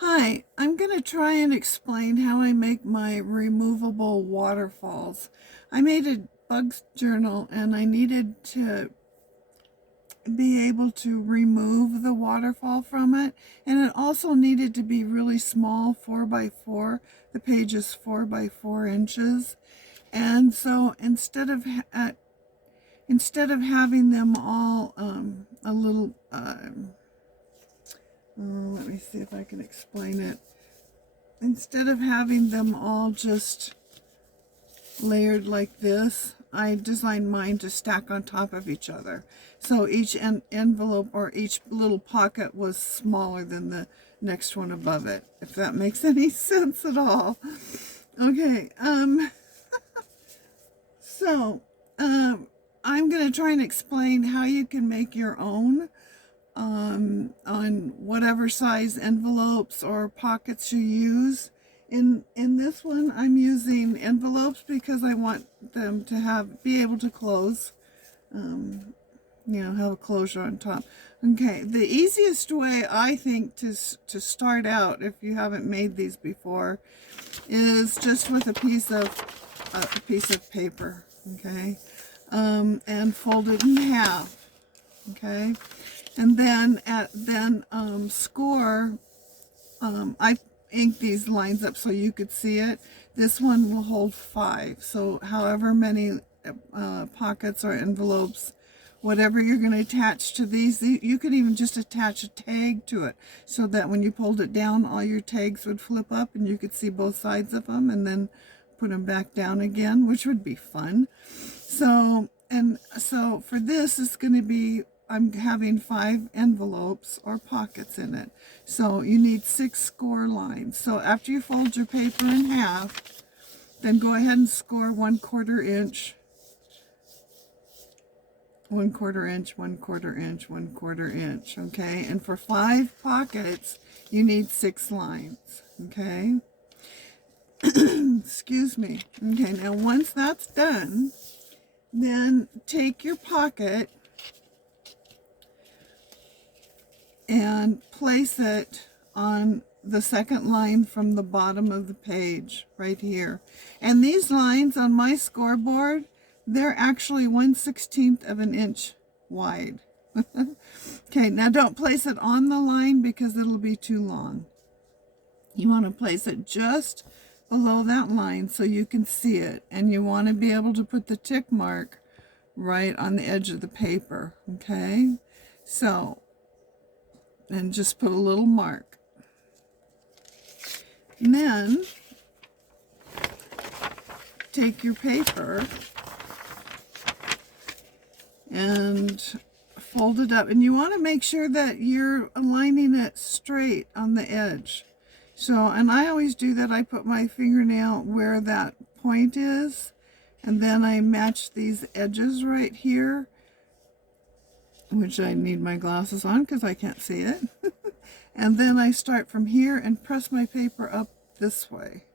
Hi, I'm going to try and explain how I make my removable waterfalls. I made a bugs journal and I needed to be able to remove the waterfall from it, and it also needed to be really small, 4 by 4. The page is 4 by 4 inches. And so instead of having them all a little let me see if I can explain it. Instead of having them all just layered like this, I designed mine to stack on top of each other. So each envelope or each little pocket was smaller than the next one above it, if that makes any sense at all. Okay, so I'm going to try and explain how you can make your own on whatever size envelopes or pockets you use. In this one, I'm using envelopes because I want them to be able to close, have a closure on top. Okay, the easiest way I think to start out, if you haven't made these before, is just with a piece of paper, okay, and fold it in half, okay. And then score. I inked these lines up so you could see it. This one will hold 5. So however many pockets or envelopes, whatever you're going to attach to these, you could even just attach a tag to it so that when you pulled it down, all your tags would flip up and you could see both sides of them, and then put them back down again, which would be fun. So for this, it's going to be, I'm having 5 envelopes or pockets in it. So you need 6 score lines. So after you fold your paper in half, then go ahead and score 1/4 inch, 1/4 inch, 1/4 inch, 1/4 inch, okay? And for 5 pockets, you need 6 lines, okay? Excuse me. Okay, now once that's done, then take your pocket and place it on the second line from the bottom of the page right here. And these lines on my scoreboard, they're actually 1/16 of an inch wide. Okay, now don't place it on the line because it'll be too long. You want to place it just below that line so you can see it, and you want to be able to put the tick mark right on the edge of the paper, okay? So, and just put a little mark. And then take your paper and fold it up, and you want to make sure that you're aligning it straight on the edge. So, and I always do that. I put my fingernail where that point is, and then I match these edges right here, which I need my glasses on because I can't see it. And then I start from here and press my paper up this way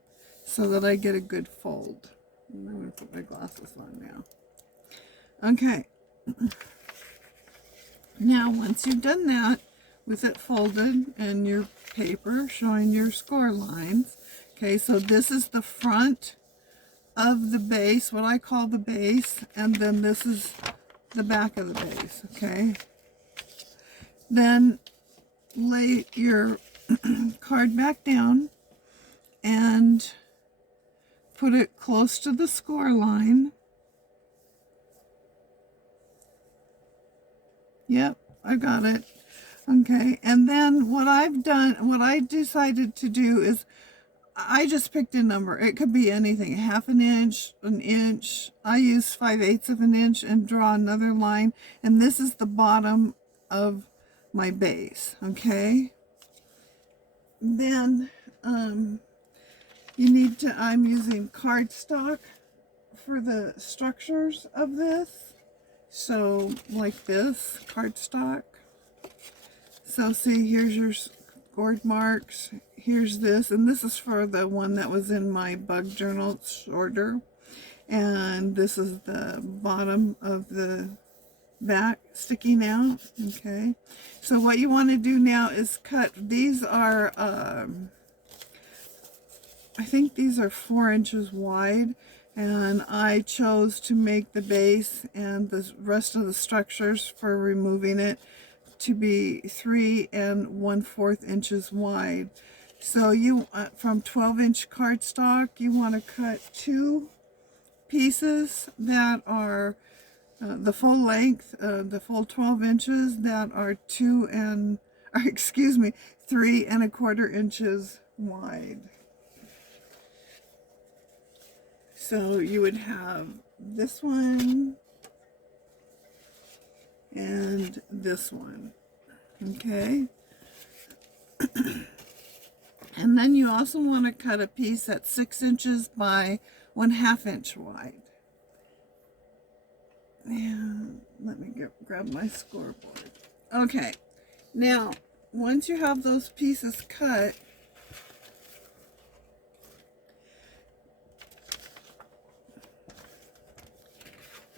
so that I get a good fold. And I'm going to put my glasses on now. Okay. Now, once you've done that, with it folded and your paper showing your score lines, okay, so this is the front of the base, what I call the base, and then this is the back of the base, okay? Then lay your card back down and put it close to the score line. Yep, I got it. Okay, and then what I decided to do is I just picked a number. It could be anything, 1/2 inch, an inch. I use 5/8 of an inch and draw another line. And this is the bottom of my base, okay? Then I'm using cardstock for the structures of this. So like this, cardstock. So see, here's your scored marks. Here's this, and this is for the one that was in my bug journal. It's shorter. And this is the bottom of the back sticking out. Okay, so what you want to do now is cut. These are I think these are 4 inches wide, and I chose to make the base and the rest of the structures for removing it to be 3 1/4 inches wide. So you from 12-inch cardstock, you want to cut 2 pieces that are the full length, the full 12 inches, that are 3 1/4 inches wide. So you would have this one and this one, okay? And then you also want to cut a piece that's 6 inches by 1/2 inch wide. And let me grab my scoreboard. Okay, now once you have those pieces cut,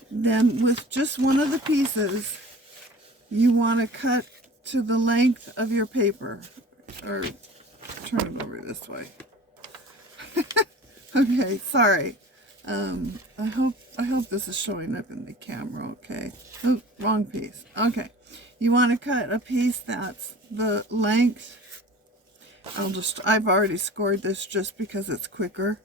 then with just one of the pieces, you want to cut to the length of your paper, or turn it over this way. Okay, sorry. I hope this is showing up in the camera. Okay. Oh, wrong piece. Okay, you want to cut a piece that's the length. I've already scored this just because it's quicker.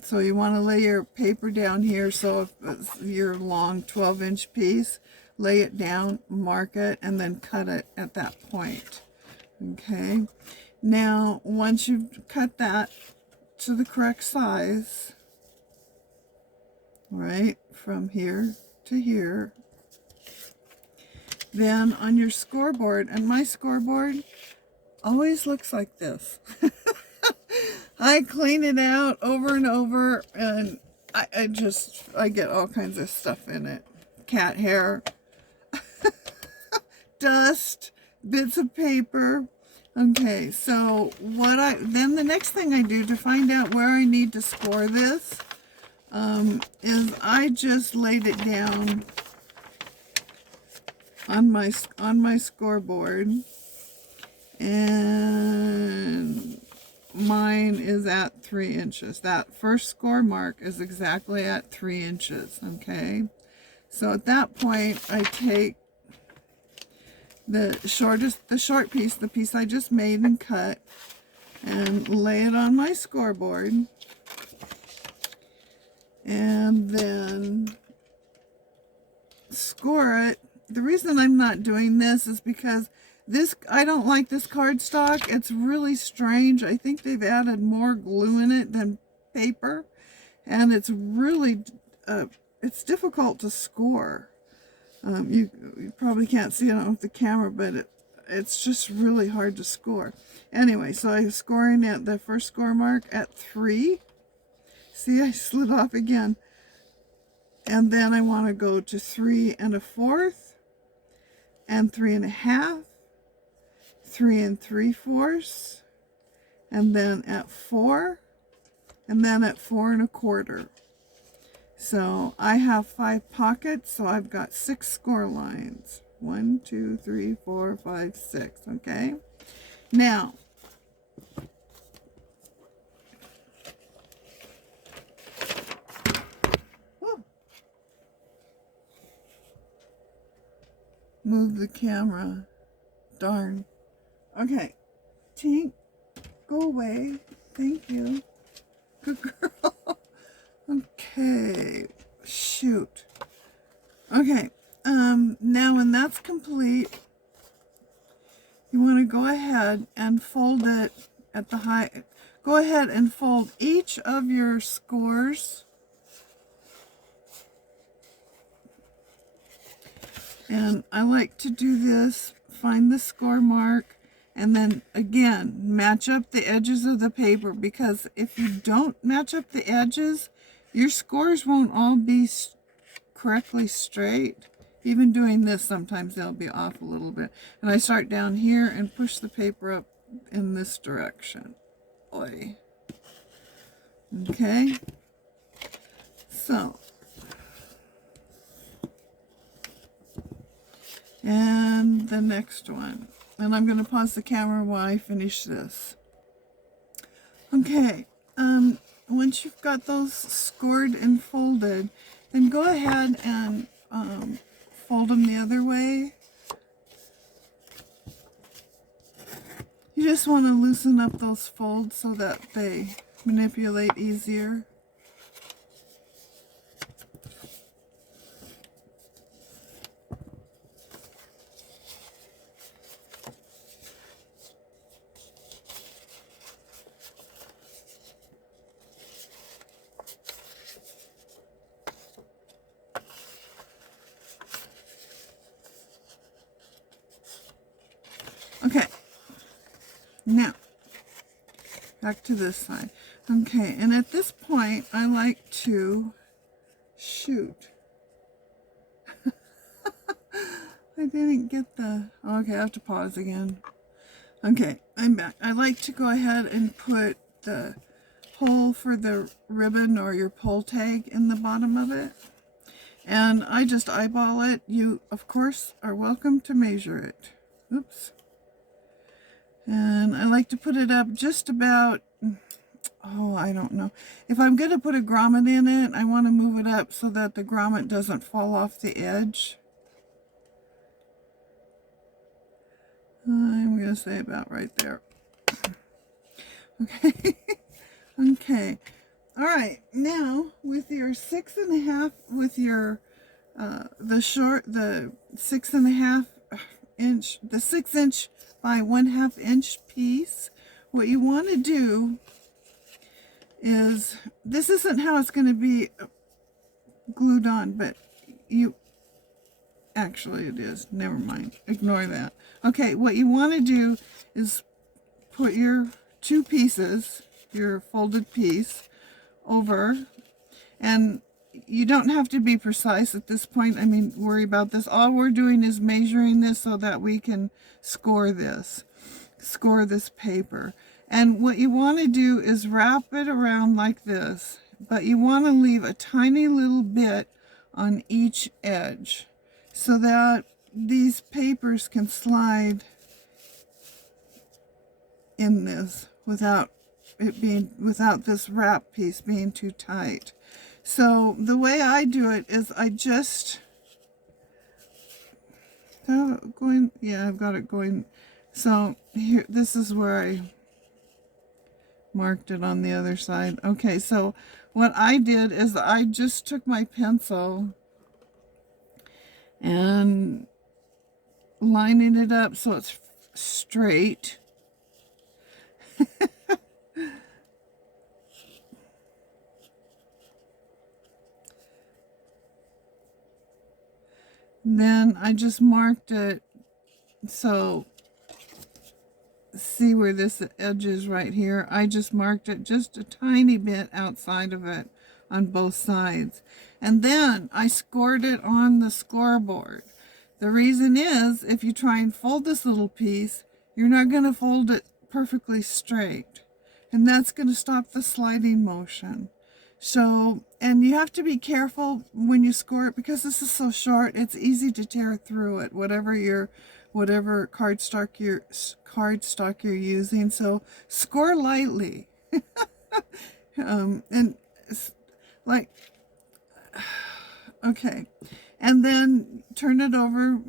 So you want to lay your paper down here. So if it's your long 12-inch piece, lay it down, mark it, and then cut it at that point. Okay. Now, once you've cut that to the correct size, right, from here to here, then on your scoreboard, and my scoreboard always looks like this. I clean it out over and over, and I get all kinds of stuff in it. Cat hair, dust, bits of paper. Okay, so then the next thing I do to find out where I need to score this is I just laid it down on my scoreboard, and mine is at 3 inches. That first score mark is exactly at 3 inches. Okay, so at that point I take the short piece, the piece I just made and cut, and lay it on my scoreboard, and then score it. The reason I'm not doing this is because I don't like this cardstock. It's really strange. I think they've added more glue in it than paper, and it's really it's difficult to score. You probably can't see it with the camera, but it's just really hard to score. Anyway, so I'm scoring at the first score mark at 3. See, I slid off again. And then I want to go to 3 1/4, and 3 1/2, 3 3/4, and then at 4, and then at 4 1/4. So I have 5 pockets, so I've got 6 score lines. 1, 2, 3, 4, 5, 6. Okay. Now, move the camera. Darn. Okay. Tink, go away. Thank you. Good girl. Okay. Shoot. Okay. Now when that's complete, you want to go ahead and fold it at the height. Go ahead and fold each of your scores. And I like to do this, find the score mark, and then again, match up the edges of the paper, because if you don't match up the edges, your scores won't all be correctly straight. Even doing this, sometimes they'll be off a little bit. And I start down here and push the paper up in this direction. Oy. Okay. So And the next one. And I'm going to pause the camera while I finish this. Okay, once you've got those scored and folded, then go ahead and fold them the other way. You just want to loosen up those folds so that they manipulate easier. Okay, now back to this side. Okay, and at this point I like to shoot. I didn't get the, okay, I have to pause again. Okay, I'm back. I like to go ahead and put the hole for the ribbon or your pull tag in the bottom of it. And I just eyeball it. You, of course, are welcome to measure it. Oops. And I like to put it up just about, oh, I don't know. If I'm going to put a grommet in it, I want to move it up so that the grommet doesn't fall off the edge. I'm going to say about right there. Okay. Okay. All right. Now, with your 6.5, with your, the 6.5 inch, the 6" by 1/2 inch piece, what you want to do is, this isn't how it's going to be glued on, but you, actually it is, never mind, ignore that. Okay, what you want to do is put your two pieces, your folded piece, over, and you don't have to be precise at this point. I mean, worry about this. All we're doing is measuring this so that we can score this paper. And what you want to do is wrap it around like this, but you want to leave a tiny little bit on each edge so that these papers can slide in this without it being, without this wrap piece being too tight. So the way I do it is I just going, yeah, I've got it going. So here, this is where I marked it on the other side. Okay, so what I did is I just took my pencil and lining it up so it's straight. Then I just marked it, so see where this edge is right here. I just marked it just a tiny bit outside of it on both sides. And then I scored it on the scoreboard. The reason is, if you try and fold this little piece, you're not going to fold it perfectly straight. And that's going to stop the sliding motion. So, and you have to be careful when you score it, because this is so short, it's easy to tear through it, whatever cardstock you're using. So score lightly. And like, okay. And then turn it over,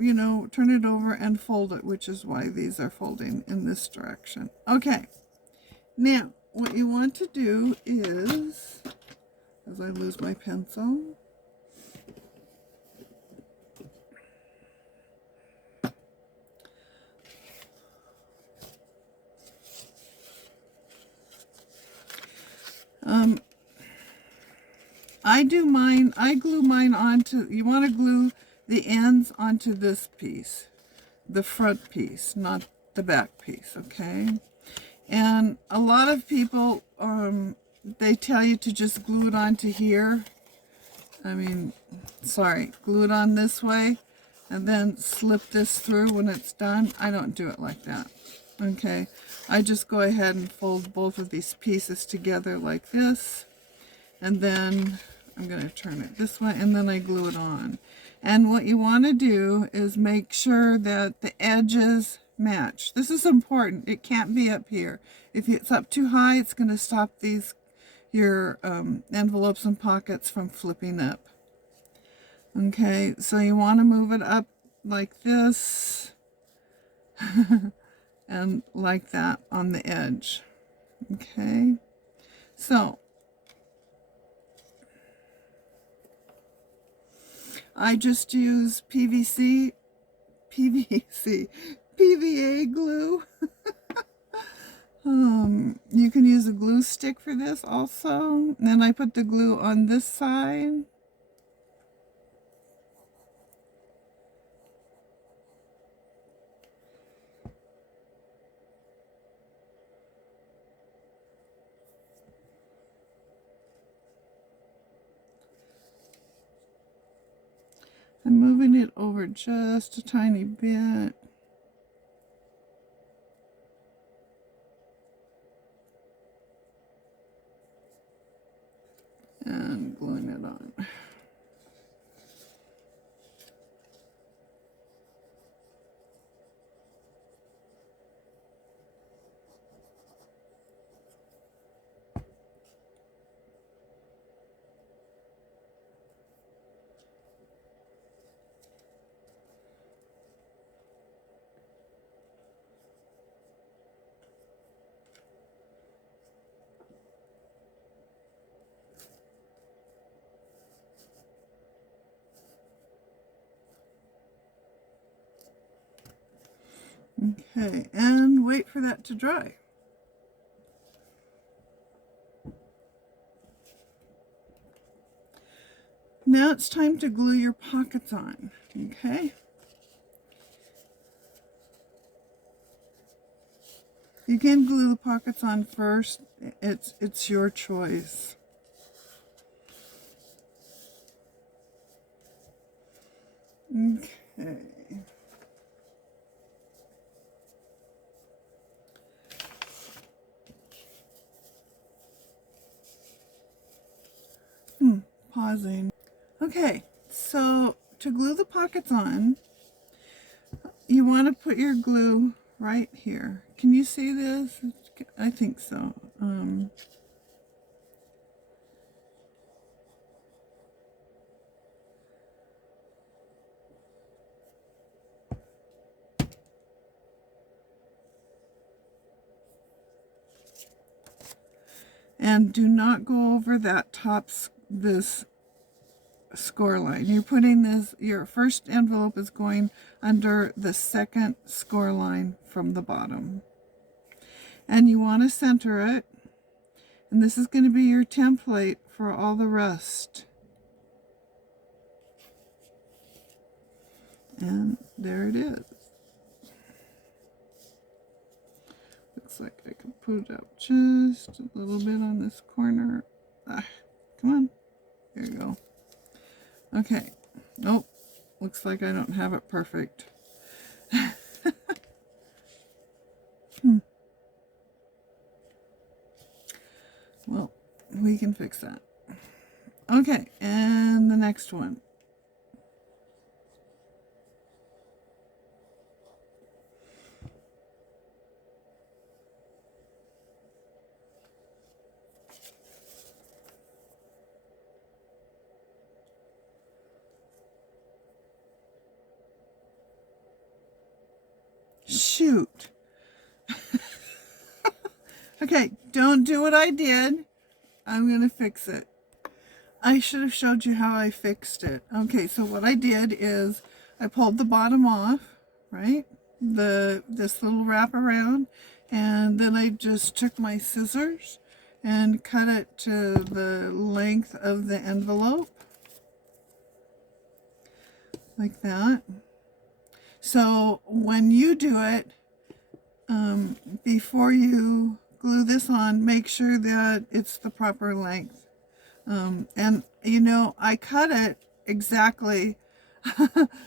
turn it over and fold it, which is why these are folding in this direction. Okay. Now, what you want to do is, as I lose my pencil, I glue mine onto, you want to glue the ends onto this piece, the front piece, not the back piece, okay? And a lot of people, they tell you to just glue it onto here. Glue it on this way and then slip this through when it's done. I don't do it like that, okay? I just go ahead and fold both of these pieces together like this, and then I'm going to turn it this way, and then I glue it on. And what you want to do is make sure that the edges match. This is important. It can't be up here. If it's up too high, it's going to stop your envelopes and pockets from flipping up. Okay, so you want to move it up like this and like that on the edge. Okay, so I just use PVA glue. You can use a glue stick for this also. And then I put the glue on this side. I'm moving it over just a tiny bit. And gluing it on. Okay, and wait for that to dry. Now it's time to glue your pockets on, okay? You can glue the pockets on first. It's your choice. Okay. Pausing. Okay, so to glue the pockets on, you want to put your glue right here. Can you see this? I think so. And do not go over that this score line. You're putting your first envelope is going under the second score line from the bottom. And you want to center it. And this is going to be your template for all the rest. And there it is. Looks like I can put it up just a little bit on this corner. Come on. There you go. Okay. Nope. Looks like I don't have it perfect. Well, we can fix that. Okay, and the next one. Shoot. Okay, don't do what I did. I'm going to fix it. I should have showed you how I fixed it. Okay, so what I did is I pulled the bottom off, right? This little wrap around, and then I just took my scissors and cut it to the length of the envelope. Like that. So when you do it, before you glue this on, make sure that it's the proper length. And you know, I cut it exactly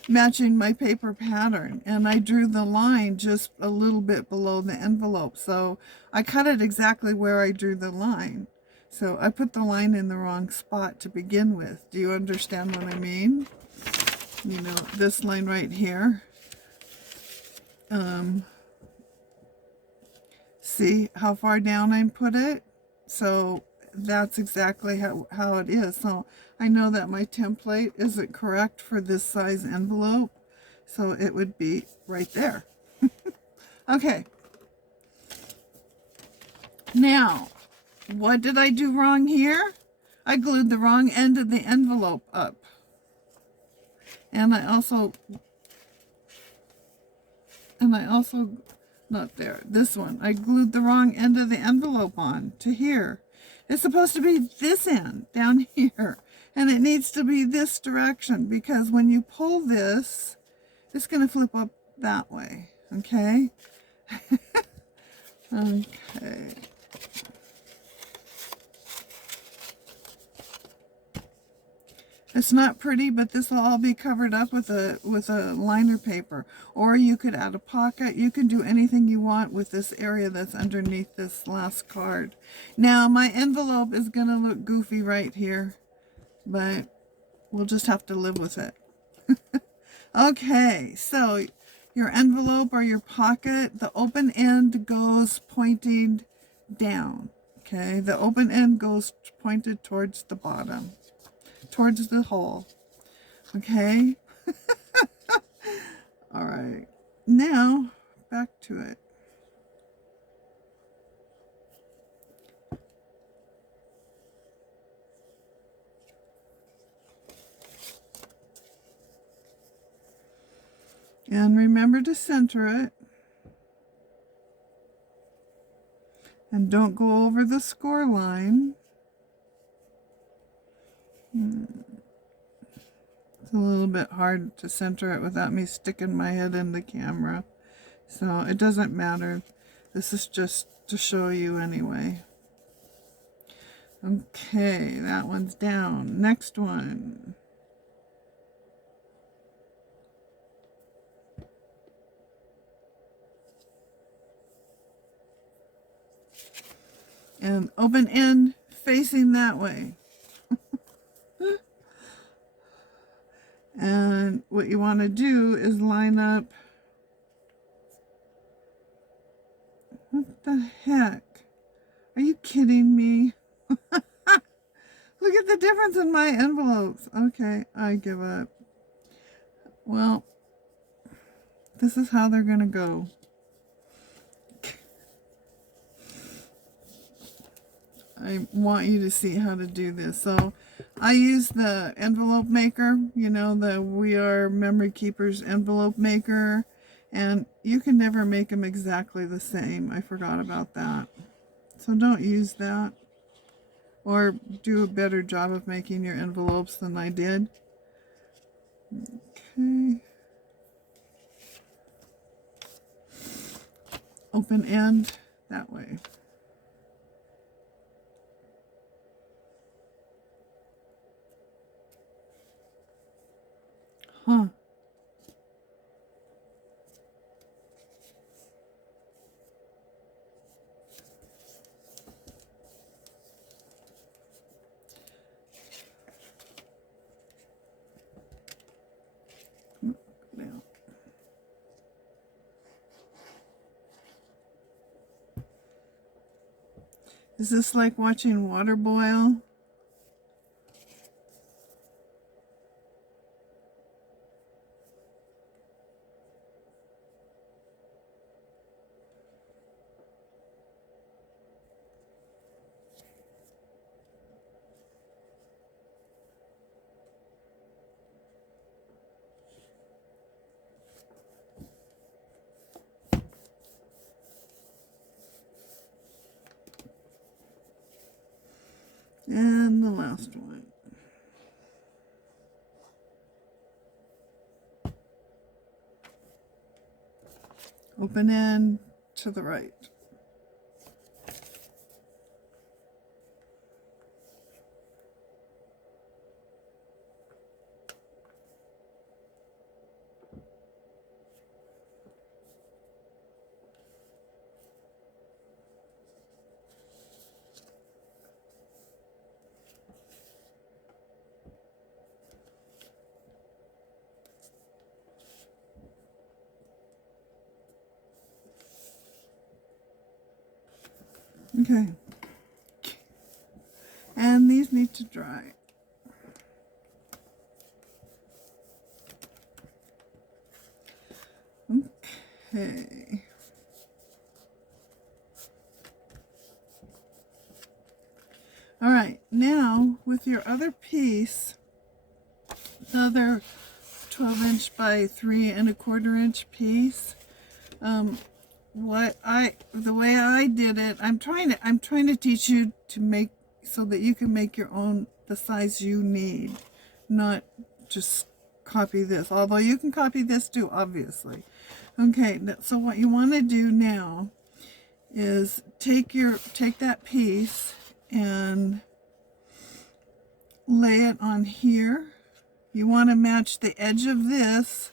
matching my paper pattern, and I drew the line just a little bit below the envelope. So I cut it exactly where I drew the line. So I put the line in the wrong spot to begin with. Do you understand what I mean? You know, this line right here. See how far down I put it? So that's exactly how it is. So I know that my template isn't correct for this size envelope. So it would be right there. Okay. Now, what did I do wrong here? I glued the wrong end of the envelope up. And I also, not there, this one. I glued the wrong end of the envelope on to here. It's supposed to be this end down here. And it needs to be this direction because when you pull this, it's going to flip up that way. Okay? Okay. It's not pretty, but this will all be covered up with a liner paper. Or you could add a pocket. You can do anything you want with this area that's underneath this last card. Now, my envelope is going to look goofy right here, but we'll just have to live with it. Okay, so your envelope or your pocket, the open end goes pointing down. Okay, the open end goes pointed towards the bottom, towards the hole. Okay. All right, now back to it. And remember to center it. And don't go over the score line. It's a little bit hard to center it without me sticking my head in the camera. So it doesn't matter. This is just to show you anyway. Okay, that one's down. Next one. And open end facing that way. And what you want to do is line up. What the heck? Are you kidding me? Look at the difference in my envelopes. Okay, I give up. Well, this is how they're going to go. I want you to see how to do this. So I use the envelope maker, you know, the We Are Memory Keepers envelope maker, and you can never make them exactly the same. I forgot about that. So don't use that, or do a better job of making your envelopes than I did. Okay. Open end that way. Huh. Now. Is this like watching water boil? And the last one. Open end to the right. Okay. And these need to dry. Okay. All right, now with your other piece, the other 12" by 3 1/4" piece, the way I did it, I'm trying to teach you to make so that you can make your own the size you need, not just copy this. Although you can copy this too, obviously. Okay, so what you want to do now is take that piece and lay it on here. You want to match the edge of this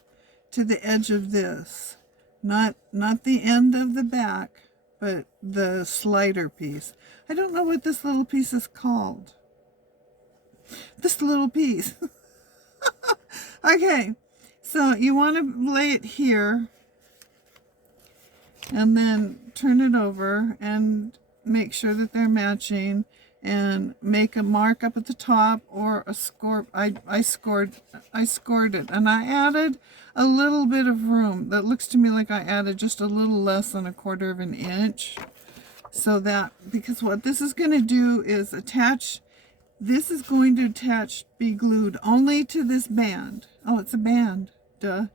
to the edge of this. Not the end of the back, but the slider piece. I don't know what this little piece is called. This little piece. Okay, so you want to lay it here and then turn it over and make sure that they're matching, and make a mark up at the top or a score. I scored it, and I added a little bit of room. That looks to me like I added just a little less than 1/4 inch, so that, because what this is going to do is attach, this is going to be glued only to this band. Oh, it's a band, duh.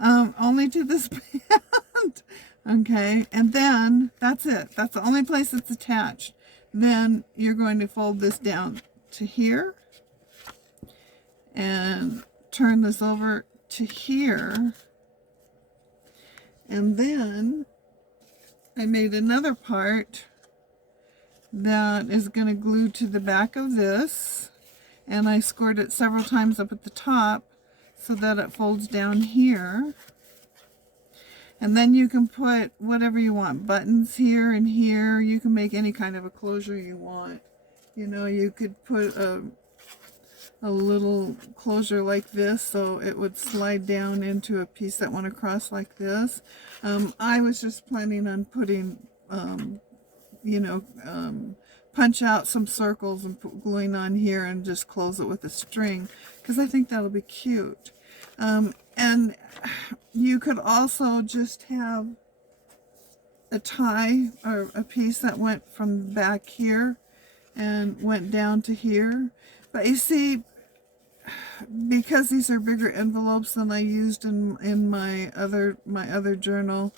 Only to this band. Okay, and then that's it. That's the only place it's attached. Then you're going to fold this down to here and turn this over to here. And then I made another part that is going to glue to the back of this, and I scored it several times up at the top so that it folds down here. And then you can put whatever you want, buttons here and here. You can make any kind of a closure you want. You know, you could put a little closure like this so it would slide down into a piece that went across like this. I was just planning on putting, punch out some circles and put gluing on here and just close it with a string, because I think that'll be cute. And you could also just have a tie or a piece that went from back here and went down to here. But you see, because these are bigger envelopes than I used in my other journal,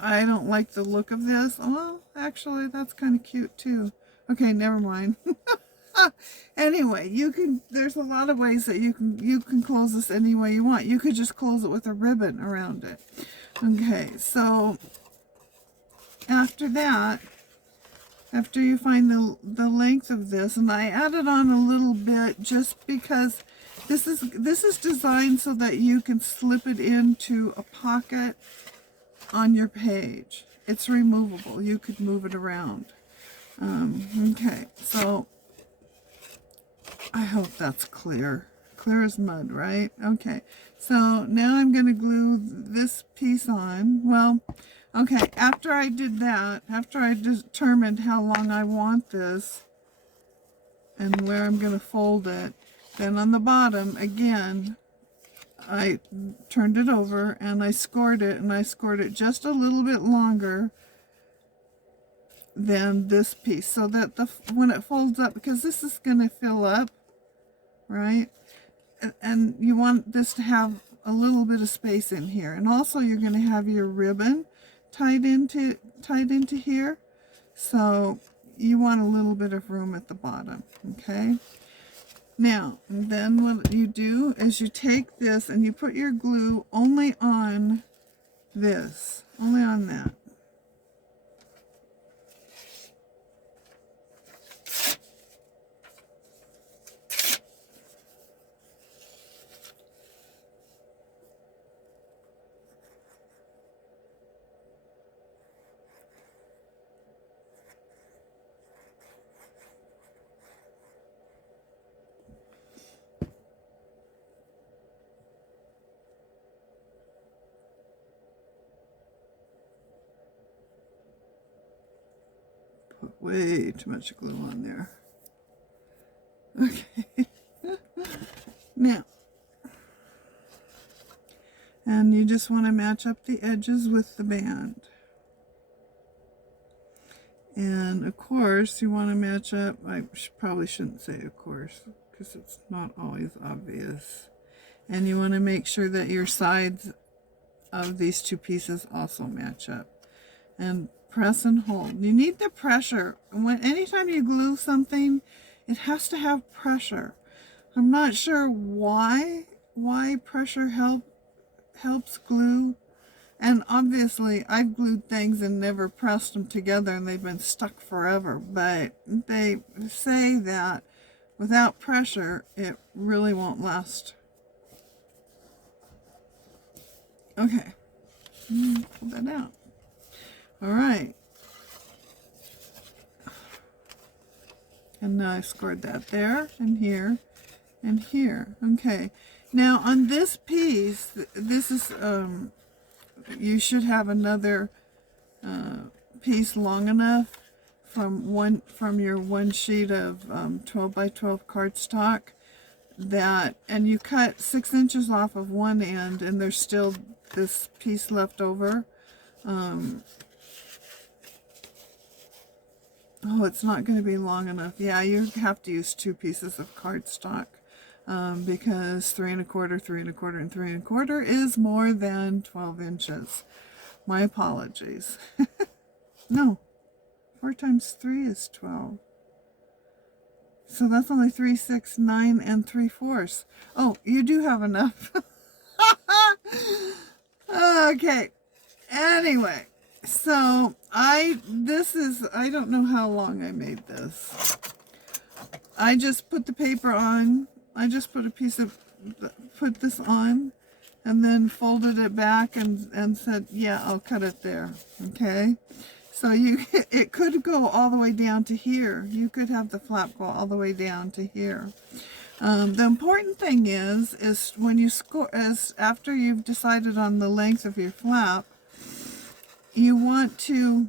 I don't like the look of this. Well, actually, that's kind of cute too. Okay, never mind. Anyway, there's a lot of ways that you can close this any way you want. You could just close it with a ribbon around it. Okay, so after that, after you find the length of this, and I added on a little bit just because this is designed so that you can slip it into a pocket on your page. It's removable. You could move it around. Okay, so I hope that's clear. Clear as mud, right? Okay, so now I'm going to glue this piece on. Well, okay, after I did that, after I determined how long I want this and where I'm going to fold it, then on the bottom, again, I turned it over and I scored it, and I scored it just a little bit longer than this piece, so that when it folds up, because this is going to fill up, right? And you want this to have a little bit of space in here, and also you're going to have your ribbon tied into here, so you want a little bit of room at the bottom. Okay, now then what you do is you take this and you put your glue only on this, only on that. way too much glue on there. Okay. Now, and you just want to match up the edges with the band. And of course, you want to match up, I probably shouldn't say of course, because it's not always obvious. And you want to make sure that your sides of these two pieces also match up. And press and hold. You need the pressure. Anytime you glue something, it has to have pressure. I'm not sure why pressure helps glue. And obviously, I've glued things and never pressed them together and they've been stuck forever. But they say that without pressure, it really won't last. Okay, pull that out. All right. And now I've scored that there and here and here. Okay. Now on this piece, this is, you should have another piece long enough from your one sheet of 12 by 12 cardstock that, and you cut 6 inches off of one end and there's still this piece left over. Oh, it's not going to be long enough. Yeah, you have to use 2 pieces of cardstock because 3 1/4, 3 1/4, and 3 1/4 is more than 12 inches. My apologies. No, 4 times 3 is 12. So that's only 3, 6, 9, and 3/4. Oh, you do have enough. Okay. Anyway. So I don't know how long I made this. I just put the paper on. I just put put this on and then folded it back and said, yeah, I'll cut it there. Okay. So it could go all the way down to here. You could have the flap go all the way down to here. The important thing is when you after you've decided on the length of your flap, you want to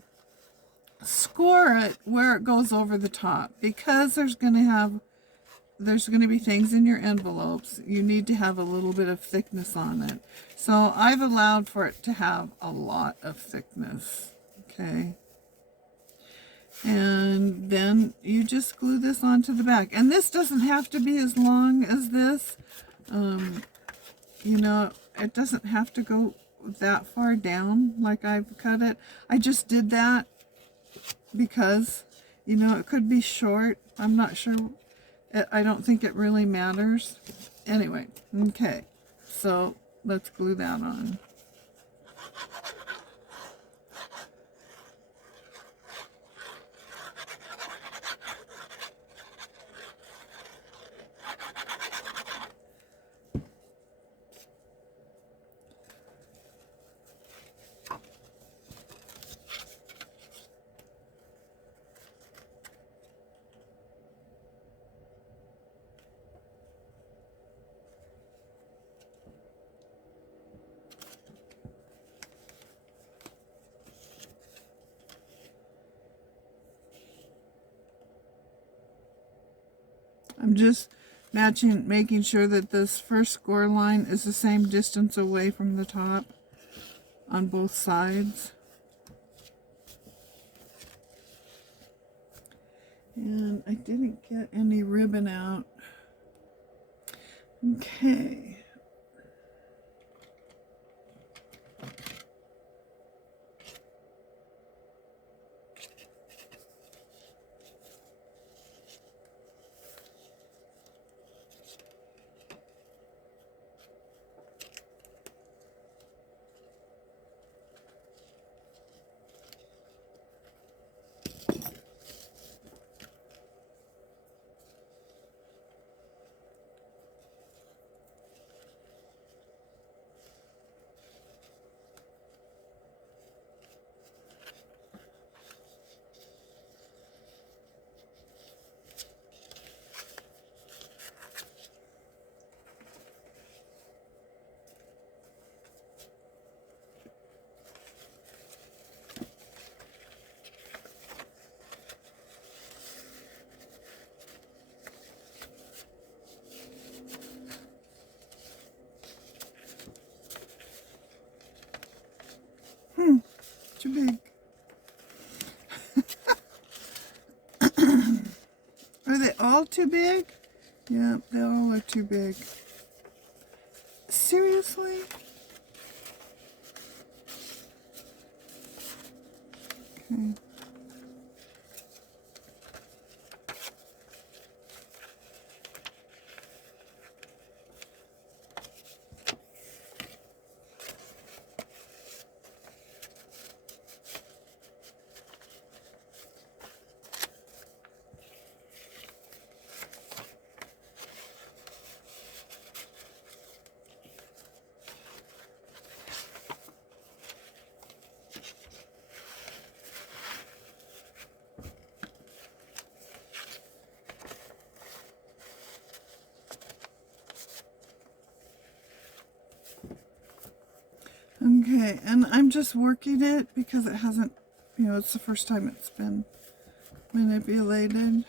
score it where it goes over the top, because there's going to be things in your envelopes. You need to have a little bit of thickness on it. So I've allowed for it to have a lot of thickness. Okay. And then you just glue this onto the back. And this doesn't have to be as long as this. You know, it doesn't have to go that far down like I've cut it. I just did that because, you know, it could be short. I'm not sure. I don't think it really matters. Anyway, okay. So let's glue that on. I'm just making sure that this first score line is the same distance away from the top on both sides. And I didn't get any ribbon out. Okay. too big? Yep, they all are too big. Seriously? Okay. Okay, and I'm just working it because it hasn't, you know, it's the first time it's been manipulated.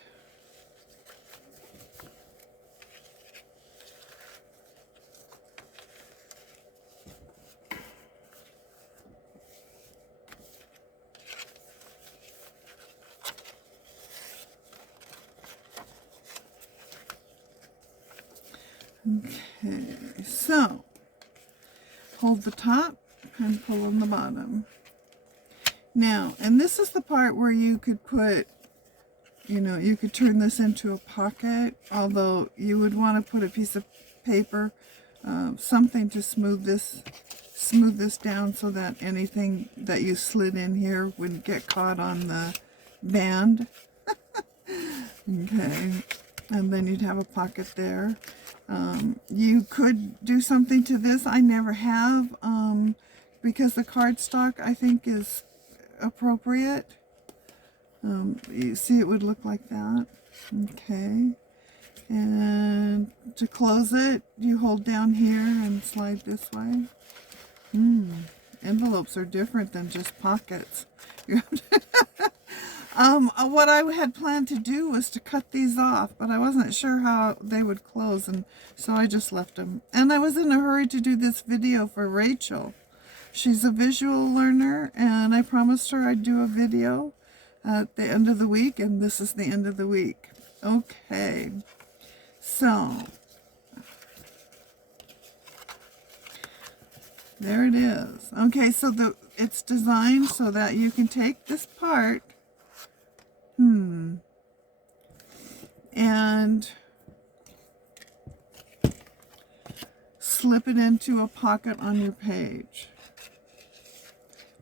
Okay, so hold the top and pull on the bottom. Now, and this is the part where you could put, you know, you could turn this into a pocket, although you would want to put a piece of paper, something to smooth this down so that anything that you slid in here wouldn't get caught on the band. Okay, and then you'd have a pocket there. You could do something to this. I never have, because the cardstock I think is appropriate. You see, it would look like that. Okay, and to close it, you hold down here and slide this way. Envelopes are different than just pockets. What I had planned to do was to cut these off, but I wasn't sure how they would close, and so I just left them. And I was in a hurry to do this video for Rachel. She's a visual learner, and I promised her I'd do a video at the end of the week, and this is the end of the week. Okay, so there it is. Okay, so it's designed so that you can take this part and slip it into a pocket on your page.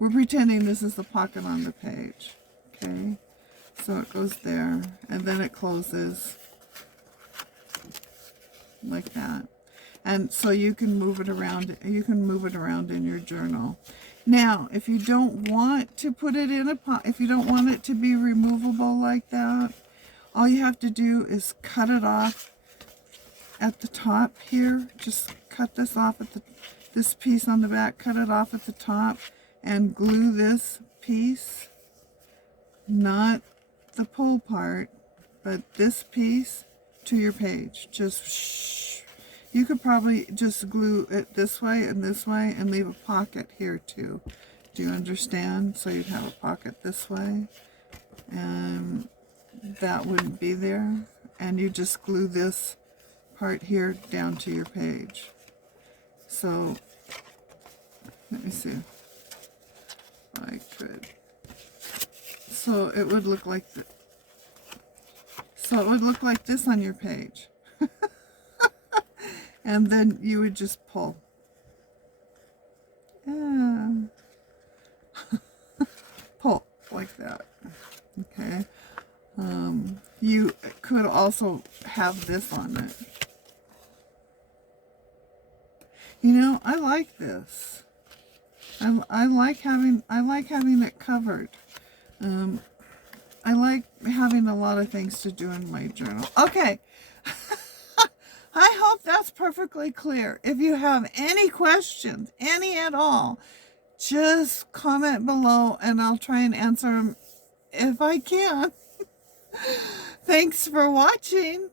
We're pretending this is the pocket on the page. Okay, so it goes there, and then it closes like that. And so you can move it around. You can move it around in your journal. Now, if you don't want to put it in a pot, if you don't want it to be removable like that, all you have to do is cut it off at the top here. Just cut this off at this piece on the back. Cut it off at the top and glue this piece, not the pull part, but this piece to your page. Just you could probably just glue it this way and leave a pocket here too. Do you understand? So you'd have a pocket this way, and that wouldn't be there. And you just glue this part here down to your page. So, let me see. I could. So it would look like that. So it would look like this on your page. And then you would just pull. Yeah. Pull like that. Okay. You could also have this on it. You know, I like this. I like having it covered. I like having a lot of things to do in my journal. Okay. I hope that's perfectly clear. If you have any questions, any at all, just comment below and I'll try and answer them if I can. Thanks for watching.